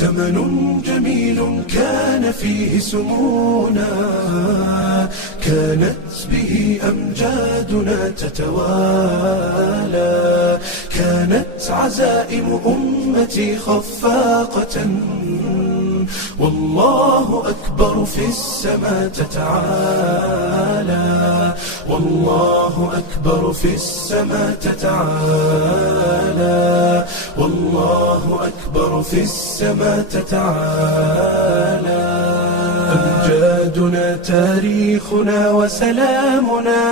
زمن جميل كان فيه سمونا، كانت به أمجادنا تتوالى، كانت عزائم أمتي خفاقة، والله أكبر في السماء تتعالى، والله أكبر في السماء تتعالى، والله أكبر في السماء تتعالى. أمجادنا تاريخنا وسلامنا،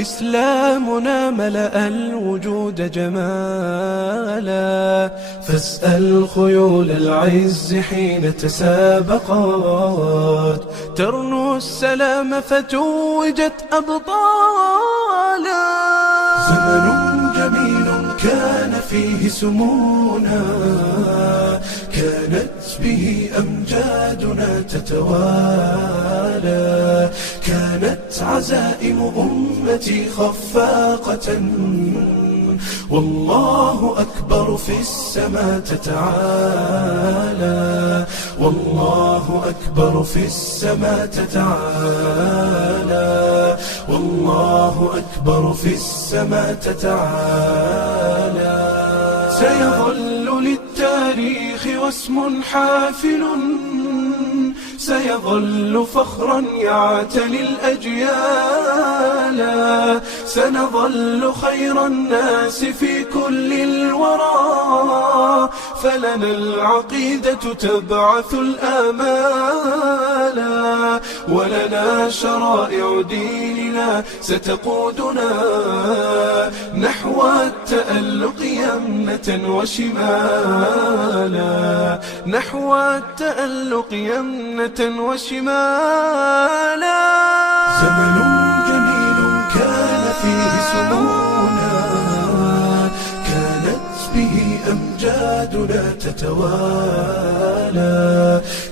إسلامنا ملأ الوجود جمالا، فاسأل خيول العز حين تسابقت، ترنو السلام فتوجت أبطالا. زمن جميل كان فيه سمونا، كانت به أمجادنا تتوالى، كانت عزائم أمتي خفاقة، والله أكبر في السماء تتعالى، والله أكبر في السماء تتعالى، والله أكبر في السماء تتعالى. سيظل للتاريخ واسم حافل، سيظل فخرا يعتلي الأجيال، سنظل خير الناس في كل الورى، فلنا العقيدة تبعث الآمال، ولنا شرائع ديننا ستقودنا نحو التألق يمنة وشمالا، نحو التألق يمنة وشمالا. زمن جميل كان فيه سمونا، كانت به أمجادنا تتوالى،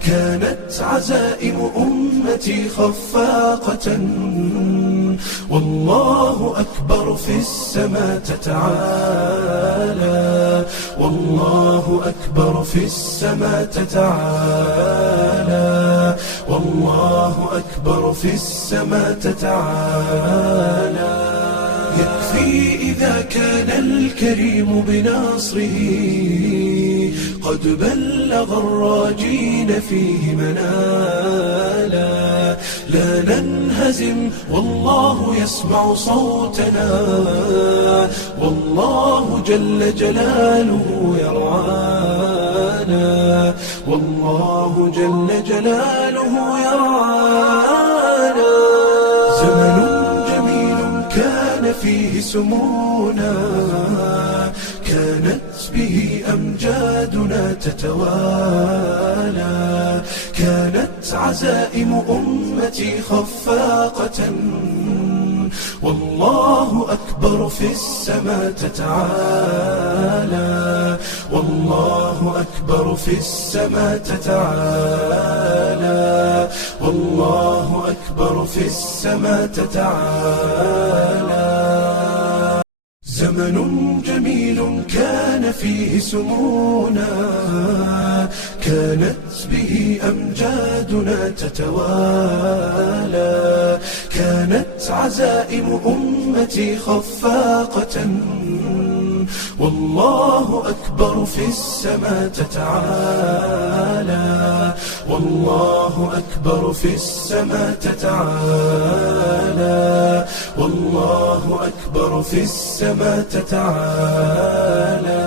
كانت عزائم أمتي خفاقة، والله أكبر في السماء تتعالى، والله أكبر في السماء تتعالى، والله أكبر في السماء تتعالى. يكفي إذا كان الكريم بنصره قد بلغ الراجين فيه منالا، لا ننهزم والله يسمع صوتنا، والله جل جلاله يرعانا، والله جل جلاله يرعانا. زمن جميل كان فيه سمونا، كانت به أمجادنا تتوالى، كانت عزائم أمتي خفاقة، والله أكبر في السماء تتعالى، والله أكبر في السماء تتعالى، والله أكبر في السماء تتعالى. زمن جميل كان فيه سمونا، كانت به أمجادنا تتوالى، كانت عزائم أمتي خفاقة، والله أكبر في السماء تتعالى، والله أكبر في السماء تتعالى، والله أكبر في السماء تتعالى.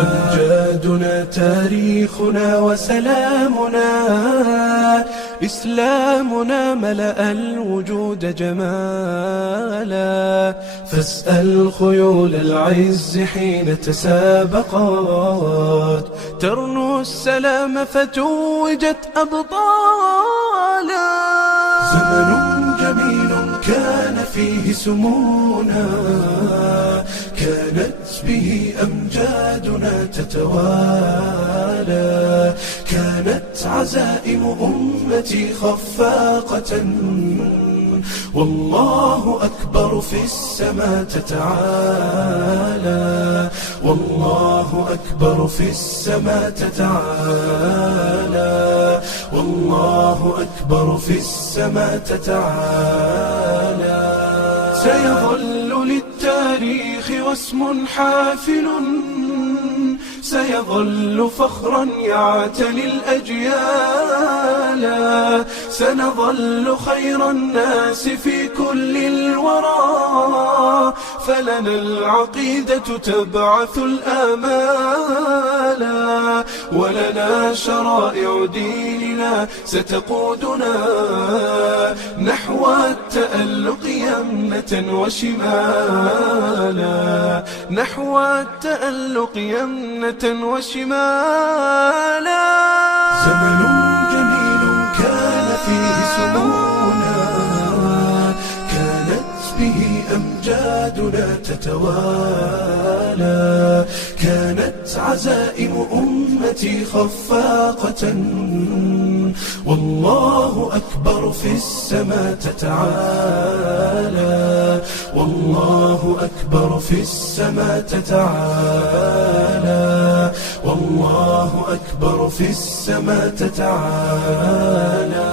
أمجادنا تاريخنا وسلامنا، إسلامنا ملأ الوجود جمالا، فاسأل خيول العز حين تسابقت، ترنو السلام فتوجت أبطالا. زمن جميل كان فيه سمونا، كانت به أمجادنا تتوالى، كانت عزائم أمتي خفاقة، والله أكبر في السماء تتعالى، والله أكبر في السماء تتعالى، والله أكبر في السماء تتعالى. سيظل للتاريخ واسم حافل، سيظل فخرا يعتلي الأجيال، سنظل خير الناس في كل الورى، فلنا العقيدة تبعث الآمال، ولنا شرائع ديننا ستقودنا نحو التألق يمنة وشمالا، نحو التألق يمنة وشمالا. زمن جميل كان فيه سمونا، كانت به أمجادنا تتوالى، كانت عزائم أمتي خفاقة، والله أكبر في السماء تتعالى، والله أكبر في السماء تتعالى، والله أكبر في السماء تتعالى.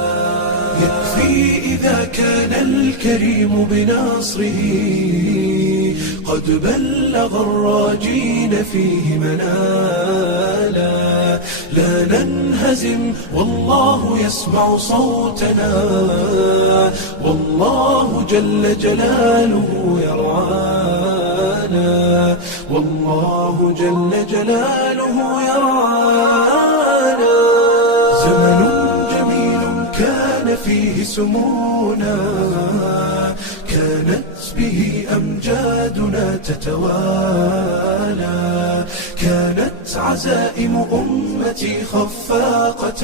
يكفي إذا كان الكريم بنصره قد بلغ الراجين فيه منالا، لا ننهزم والله يسمع صوتنا، والله جل جلاله يرعانا، والله جل جلاله يرعانا. زمن جميل كان فيه سمونا، كانت به أمجادنا تتوالى، كانت عزائم أمتي خفاقة،